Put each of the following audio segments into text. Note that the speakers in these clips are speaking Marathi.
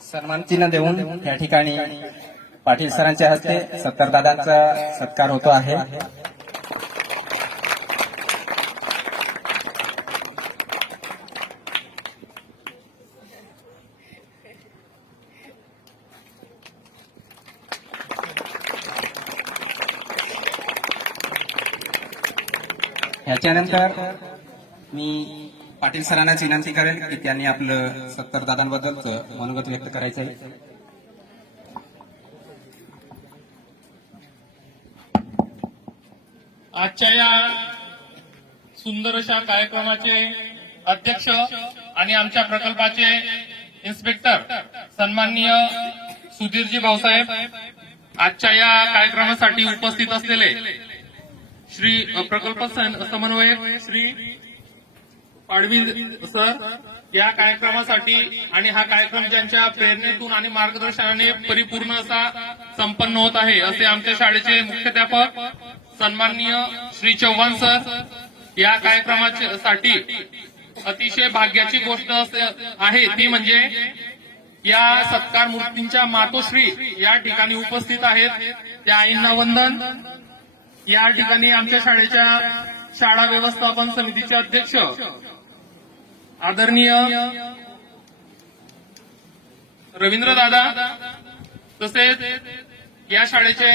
सन्मान चिन्ह देऊन या ठिकाणी पाटील सरांच्या हस्ते सत्तरदादांचा सत्कार होतो आहे। याच्यानंतर मी पाटील सरांना विनंती करेल की त्यांनी आपलं सत्तरदादांबद्दलचं मनोगत व्यक्त करायचं आहे। आजच्या या सुंदर अशा कार्यक्रमाचे अध्यक्ष आणि आमच्या प्रकल्पाचे इन्स्पेक्टर सन्माननीय सुधीरजी भाऊसाहेब, आजच्या या कार्यक्रमासाठी उपस्थित असलेले श्री प्रकल्प समन्वयक श्री पाडवी सर, या कार्यक्रमासाठी आणि हा कार्यक्रम ज्यांच्या प्रेरणेतून आणि मार्गदर्शनाने परिपूर्ण असा संपन्न होत आहे असे आमच्या शाळेचे मुख्याध्यापक सन्माननीय श्री चव्हाण सर, या कार्यक्रमासाठी अतिशय भाग्याची गोष्ट आहे ती म्हणजे या सत्कार मूर्तींच्या मातोश्री या ठिकाणी उपस्थित आहेत। त्या आईंना वंदन। या ठिकाणी आमच्या शाळेच्या शाळा व्यवस्थापन समितीचे अध्यक्ष आदरणीय रवींद्र दादा, तसेच या शाळेचे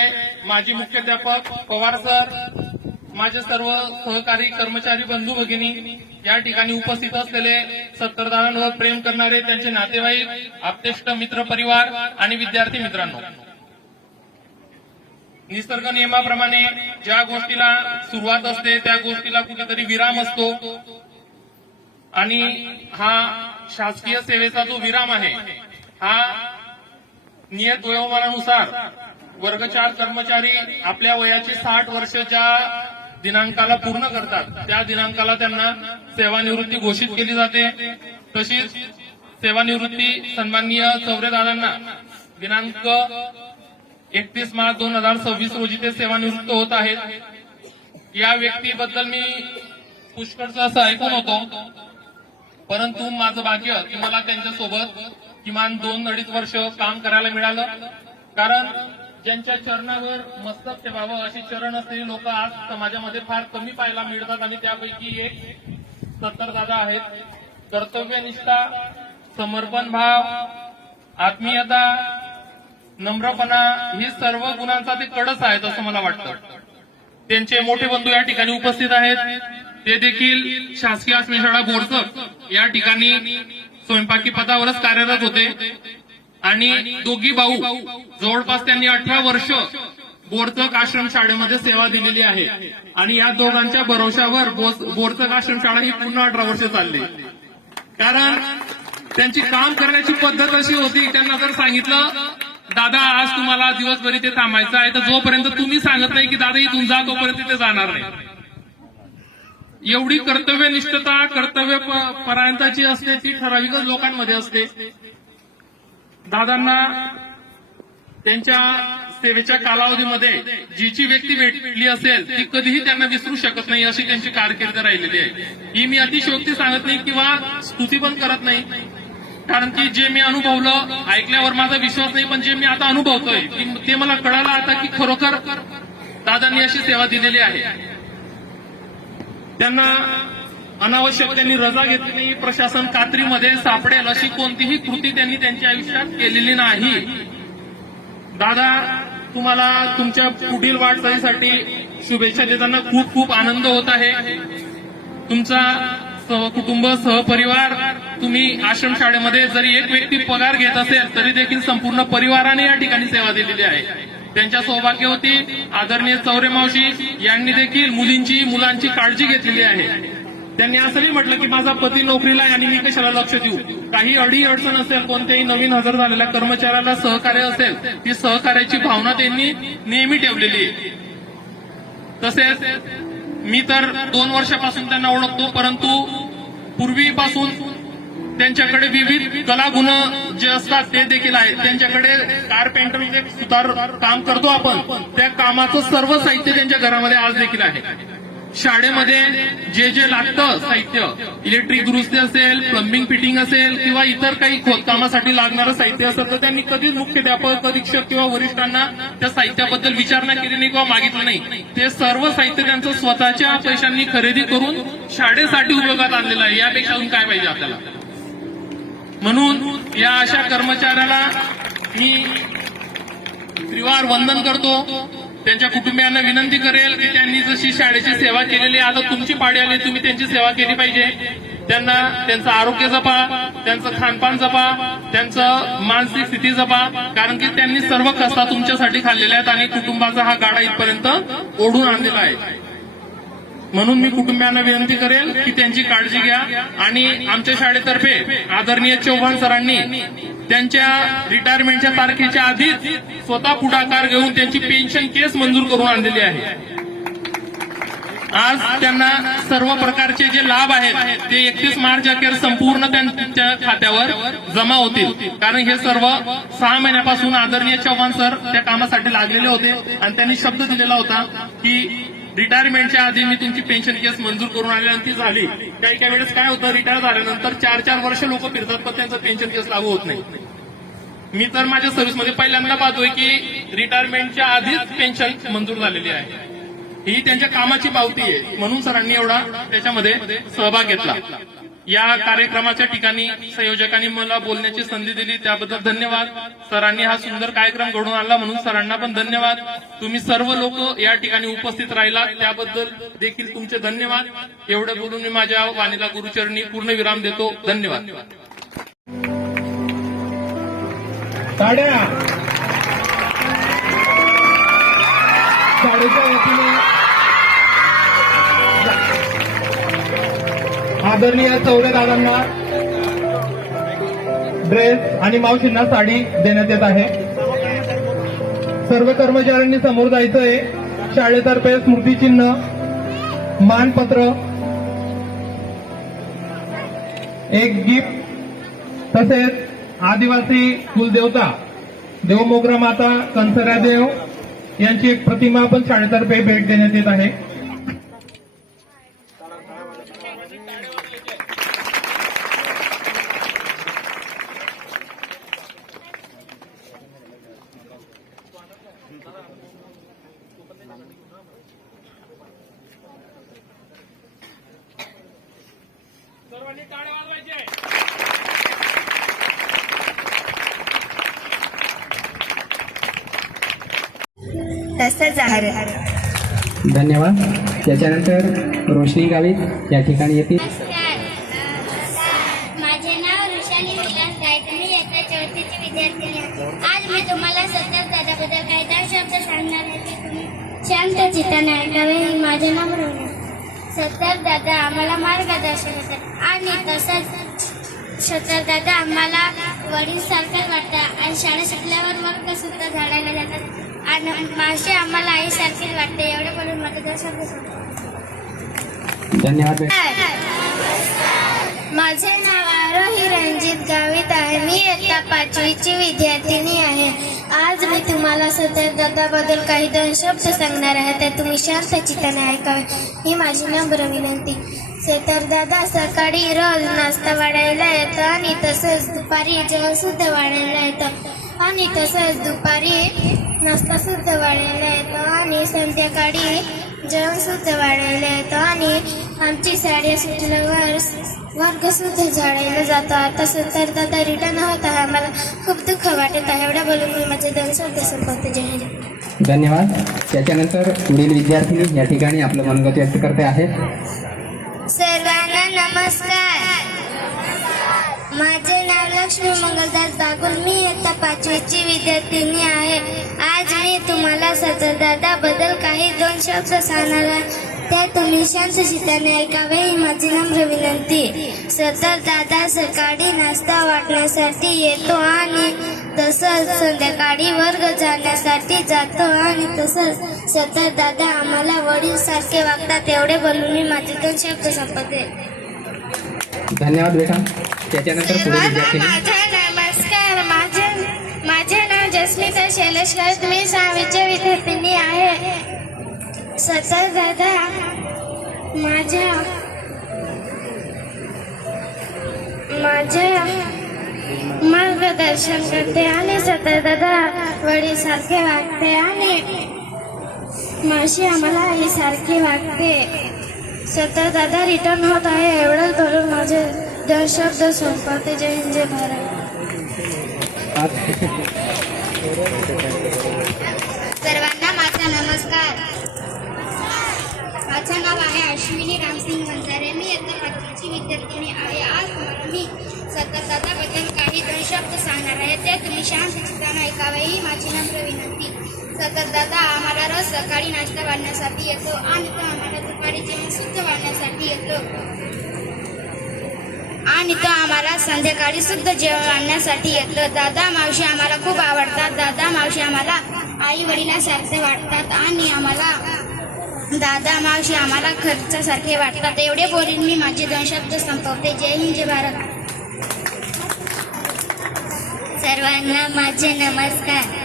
माजी मुख्याध्यापक पवार सर, माझे सर्व सहकारी कर्मचारी बंधू भगिनी, या ठिकाणी उपस्थित असलेले सत्तरदादांवर प्रेम करणारे त्यांचे नातेवाईक, आप्तेष्ट मित्र परिवार आणि विद्यार्थी मित्रांनो, निसर्ग नियमाप्रमाणे ज्या गोष्टीला सुरुवात असते त्या गोष्टीला कुठेतरी विराम असतो आणि हा शासकीय सेवेचा जो विराम आहे हा नियत वयोमानानुसार वर्ग 4 कर्मचारी आपल्या वयाची 60 वर्ष ज्या दिनांकाला पूर्ण करतात त्या दिनांकाला त्यांना सेवानिवृत्ती घोषित केली जाते। तशीच सेवानिवृत्ती सन्माननीय चौरेदादांना दिनांक 31 मार्च 2026 रोजी ते सेवानिवृत्त होत आहेत। या व्यक्तीबद्दल मी पुष्कळचं असं ऐकून होतो, परंतु माझं भाग्य की मला त्यांच्यासोबत किमान 2-2.5 वर्ष काम करायला मिळालं, कारण ज्यांच्या चरणावर मस्तक ठेवावं अशी चरण असलेली लोक आज समाजामध्ये फार कमी पाहायला मिळतात आणि त्यापैकी एक सत्तरदादा आहेत। कर्तव्यनिष्ठा, समर्पण भाव, आत्मीयता, नम्रपणा ही सर्व गुणांचा ते कळस आहेत असं मला वाटतं। त्यांचे मोठे बंधू या ठिकाणी उपस्थित आहेत, ते देखील शासकीय आश्रमशाळा बोरसक या ठिकाणी स्वयंपाकी पदावरच कार्यरत होते आणि दोघी भाऊ जवळपास त्यांनी 18 वर्ष बोरसक आश्रमशाळेमध्ये सेवा दिलेली आहे आणि या दोघांच्या भरोशावर बोरसक आश्रमशाळा ही पुन्हा 18 वर्ष चालली, कारण त्यांची काम करण्याची पद्धत अशी होती, त्यांना जर सांगितलं दादा आज तुम्हाला दिवसभर इथे थांबायचं आहे तर जोपर्यंत तुम्ही सांगत नाही की दादा इथून जा तोपर्यंत ते जाणार नाही। एवढी कर्तव्यनिष्ठता, कर्तव्यपरायणता जी असते ती ठराविकच लोकांमध्ये असते। दादांना त्यांच्या सेवेच्या कालावधीमध्ये जी व्यक्ती भेटली असेल ती कधीही त्यांना विसरू शकत नाही अशी त्यांची कारकीर्द राहिलेली आहे। ही मी अतिशयोक्ती सांगत नाही किंवा स्तुती पण करत नाही, कारण की जे मी अनुभवलं, ऐकल्यावर माझा विश्वास नाही पण जे मी आता अनुभवतोय ते मला कळालं आता की खरोखर दादांनी अशी सेवा दिलेली आहे। त्यांना अनावश्यक त्यांनी रजा घेतली नाही, प्रशासन कात्रीमध्ये सापडेल अशी कोणतीही कृती त्यांनी त्यांच्या आयुष्यात केलेली नाही। दादा, तुम्हाला तुमच्या पुढील वाटचालीसाठी शुभेच्छा देताना खूप खूप आनंद होत आहे। तुमचा सहकुटुंब, सहपरिवार, तुम्ही आश्रमशाळेमध्ये जरी एक व्यक्ती पगार घेत असेल तरी देखील संपूर्ण परिवाराने या ठिकाणी सेवा दिलेली आहे। त्यांच्या सौभाग्यवती आदरणीय चौरे मावशी यांनी देखील मुलांची काळजी घेतलेली आहे। त्यांनी असं नाही म्हटलं की माझा पती नोकरीला आहे आणि मी कशाला लक्ष देऊ। काही अडी अडचण असेल, कोणत्याही नवीन हजर झालेल्या कर्मचाऱ्याला सहकार्य असेल, ती सहकार्याची भावना त्यांनी नेहमी ठेवलेली आहे। तसेच मी तर 2 वर्षापासून त्यांना ओळखतो, परंतु पूर्वीपासून त्यांच्याकडे विविध कलागुण जे असतात ते देखील आहेत। त्यांच्याकडे कारपेंटरचे सुतार काम करतो आपण, त्या कामाचं सर्व साहित्य त्यांच्या घरामध्ये आज देखील आहे। शाळेमध्ये जे जे लागतं साहित्य, इलेक्ट्रिक दुरुस्ती असेल, प्लंबिंग फिटिंग असेल किंवा इतर काही खोदकामासाठी लागणारं साहित्य असेल तर त्यांनी कधीच मुख्याध्यापक, अधीक्षक किंवा वरिष्ठांना त्या साहित्याबद्दल विचारणा केली नाही किंवा मागितलं नाही. ते सर्व साहित्य त्यांचं स्वतःच्या पैशांनी खरेदी करून शाळेसाठी उपयोगात आणलेलं आहे. यापेक्षा अजून काय पाहिजे आपल्याला. म्हणून या अशा कर्मचाऱ्याला मी त्रिवार वंदन करतो. त्यांच्या कुटुंबियांना विनंती करेल की त्यांनी जशी शाळेची सेवा केलेली आहे, आता तुमची पाळी आली, तुम्ही त्यांची सेवा केली पाहिजे. त्यांना त्यांचं आरोग्य जपा, त्यांचं खानपान जपा, त्यांचं मानसिक स्थिती जपा, कारण की त्यांनी सर्व कष्ट तुमच्यासाठी खाल्लेले आहेत आणि कुटुंबाचा हा गाडा इथपर्यंत ओढून आणलेला आहे. म्हणून मी कुटुंबियांना विनंती करेल की त्यांची काळजी घ्या. आणि आमच्या शाळेतर्फे आदरणीय चव्हाण सरांनी त्यांच्या रिटायरमेंटच्या तारखेच्या आधीच स्वतः पुढाकार घेऊन त्यांची पेन्शन केस मंजूर करून आणलेली आहे. आज त्यांना सर्व प्रकारचे जे लाभ आहेत ते 31 मार्च अखेर संपूर्ण त्यांच्या खात्यावर जमा होतील. कारण हे सर्व 6 महिन्यापासून आदरणीय चव्हाण सर त्या कामासाठी लागलेले होते आणि त्यांनी शब्द दिलेला होता की रिटायरमेंटच्या आधी मी तुमची पेन्शन केस मंजूर करून आणल्यानंतर ती झाली. काही वेळेस काय होतं, रिटायर झाल्यानंतर 4-4 वर्ष लोक फिरतात पण त्यांचं पेन्शन केस लागू होत नाही. मी तर माझ्या सर्व्हिसमध्ये पहिल्यांदा पाहतोय की रिटायरमेंटच्या आधीच पेन्शन मंजूर झालेली आहे. ही त्यांच्या कामाची पावती आहे. म्हणून सरांनी एवढा त्याच्यामध्ये सहभाग घेतला. या कार्यक्रमाच्या ठिकाणी संयोजकांनी मला बोलण्याची संधी दिली त्याबद्दल धन्यवाद. सरांनी हा सुंदर कार्यक्रम घडवून आणला म्हणून सरांना पण धन्यवाद. तुम्ही सर्व लोक या ठिकाणी उपस्थित राहिला त्याबद्दल देखील तुमचे धन्यवाद. एवढं बोलून मी माझ्या वाणीला गुरुचरणी पूर्ण विराम देतो. धन्यवाद. शाळेच्या वतीने आदरणीय चौरे दादांना ड्रेस आणि मावशींना साडी देण्यात येत आहे. सर्व कर्मचाऱ्यांनी समोर जायचंय. शाळेतर्फे स्मृतिचिन्ह, मानपत्र, एक गिफ्ट तसेच आदिवासी कुलदेवता देवमोगरा माता कंसरा देव यांची एक प्रतिमा पण शाळेतर्फे भेट देण्यात येत आहे. सर्वांनी टाळ्या वाजवायच्या. तसंच आहे. धन्यवाद. त्याच्यानंतर रोशनी गावित या ठिकाणी येतील. माझे नाव ऋषाली विलास गायक. मी इयत्ता 4थीची विद्यार्थिनी आहे. आज मी तुम्हाला सत्तर दादाबद्दल काही 10 शब्द सांगणार आहे की तुम्ही शांत चित्ताने ऐकावे. माझे नाव रवी. सत्तर दादा आम्हाला मार्गदर्शन करतात आणि तसंच सत्तर दादा आम्हाला वडीलसारखं वाटतं आणि शाळेत शिकल्यावर वर्ग सुद्धा झाडायला जातात आणि मावशी आम्हाला आईसारखीच वाटते. एवढे बोलून मार्गदर्शन धन्यवाद. माझे नाव आरोही रणजित गावित आहे. मी इयत्ता 5वीची विद्यार्थिनी आहे. आज मी तुम्हाला सत्तर दादाबद्दल काही 2 शब्द सांगणार आहे. तर तुम्ही शांत चित्ताने ऐकावे ही माझी नम्र विनंती. सत्तर दादा सकाळी रोज नाश्ता वाढायला येतं आणि तसंच दुपारी जेवण सुद्धा वाढायला येतं आणि तसंच दुपारी नाश्ता सुद्धा वाढायला येतं आणि संध्याकाळी जेवण सुद्धा वाढायला येतं आणि आमची साडी सुटल्यावर वर्ग सुद्धा झाडायला जातो. आता सत्तर दादा रिटर्न होत आहे. आम्हाला खूप दुःख वाटत आहे. एवढ्या बोलून मी माझे 2 शब्द संपवते. जय हिंद. धन्यवाद. त्याच्यानंतर पुढील विद्यार्थी या ठिकाणी आपलं मनोगत व्यक्त करते आहेत. सर्वांना नमस्कार. माझे नाव लक्ष्मी मंगलदास बागुल. मी इयत्ता 5वीची विद्यार्थिनी आहे. आज मी तुम्हाला सत्तर दादाबद्दल काही 2 शब्द सांगणार आहे. ते तुम्ही शांत चित्ताने ऐकावे ही माझी नम्र विनंती. सत्तर दादा सकाळी नाश्ता वाटण्यासाठी येतो आणि तसंच संध्याकाळी वर्ग जाण्यासाठी जातो आणि तसंच सत्तर दादा आम्हाला वडील सारखे वागतात. एवढे बोलून मी माझे 2 शब्द संपवते. धन्यवाद बेटा. त्याच्यानंतर पुढील विद्यार्थी. नमस्कार. माझे नाव जस्मिता शैलेशकर. मी 6वीची विद्यार्थिनी आहे. सत्तर दादा माझ्या मार्गदर्शन करते आणि सतत दादा वडीलसारखे वागते आणि मावशी आम्हाला आईसारखी वागते. सतत दादा रिटर्न होत आहे एवढंच बोलून माझे 2 शब्द संपवते. जय हिंद जय भारत. सर्वांना माझा नमस्कार. माझं नाव आहे अश्विनी रामसिंग वंजारे. मी इयत्ता 5वीची विद्यार्थिनी आहे. आज मी सतत दादाबद्दल काही 2 शब्द सांगणार आहे. ते तुम्ही शांत चित्ताने ऐकावे ही माझी नम्र विनंती. सतत दादा आम्हाला रोज सकाळी नाश्ता वाढण्यासाठी येतो आणि तो आम्हाला दुपारी जेवण शुद्ध वाढण्यासाठी येतो आणि तो आम्हाला संध्याकाळी शुद्ध जेवण आणण्यासाठी येतो. दादा मावशी आम्हाला खूप आवडतात. दादा मावशी आम्हाला आई वडिलांसारखे वाटतात आणि आम्हाला दादा मावशी आम्हाला खर्चासारखे वाटतात. एवढे बोलून मी माझे 2 शब्द संपवते. जय हिंद जय भारत. सर्वांना माझे नमस्कार.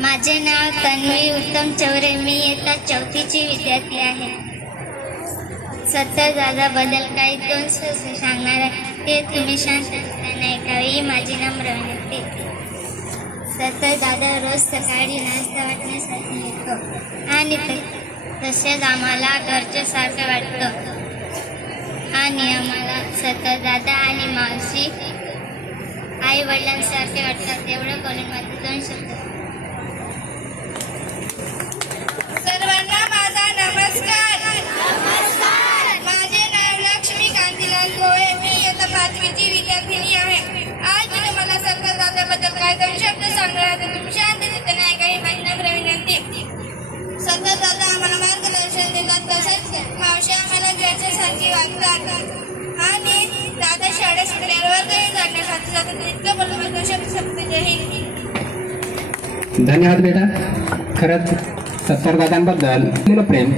माझे नाव तन्वी उत्तम चौरे. मी इयत्ता 4थीची विद्यार्थी आहे. सतत दादाबद्दल काही 2 शब्द सांगणार आहे. ते तुम्ही शांत चित्ताने ऐकावे ही माझी नम्र विनंती. सतत दादा रोज सकाळी नाश्ता वाटण्यासाठी येतो आणि तसेच आम्हाला घरच्यासारखं वाटतं आणि आम्हाला सतत दादा आणि मावशी आई वडिलांसारखे वाटतात. एवढं बोलून माझे 2 शब्द. सर्वांना माझा नमस्कार. माझे नाव लक्ष्मी कांतीलाल गोळे. मी इयत्ता 5वीची विद्यार्थिनी आहे. आज मी तुम्हाला सतत दादाबद्दल काही 2 शब्द सांगणार आहे. तुम्ही शांत चित्ताने ऐका ही माझी नम्र विनंती. सतत दादा आम्हाला मार्गदर्शन देतात. तसेच मावशी आम्हाला घरच्यासारखी वागतात आणि दादा शाळेत सुटल्यावर वर्गही जाण्यासाठी जातात. इतकं बोलून माझं शब्द संपते. जय हिंद. धन्यवाद बेटा. खरंच सत्तर दादांबद्दल प्रेम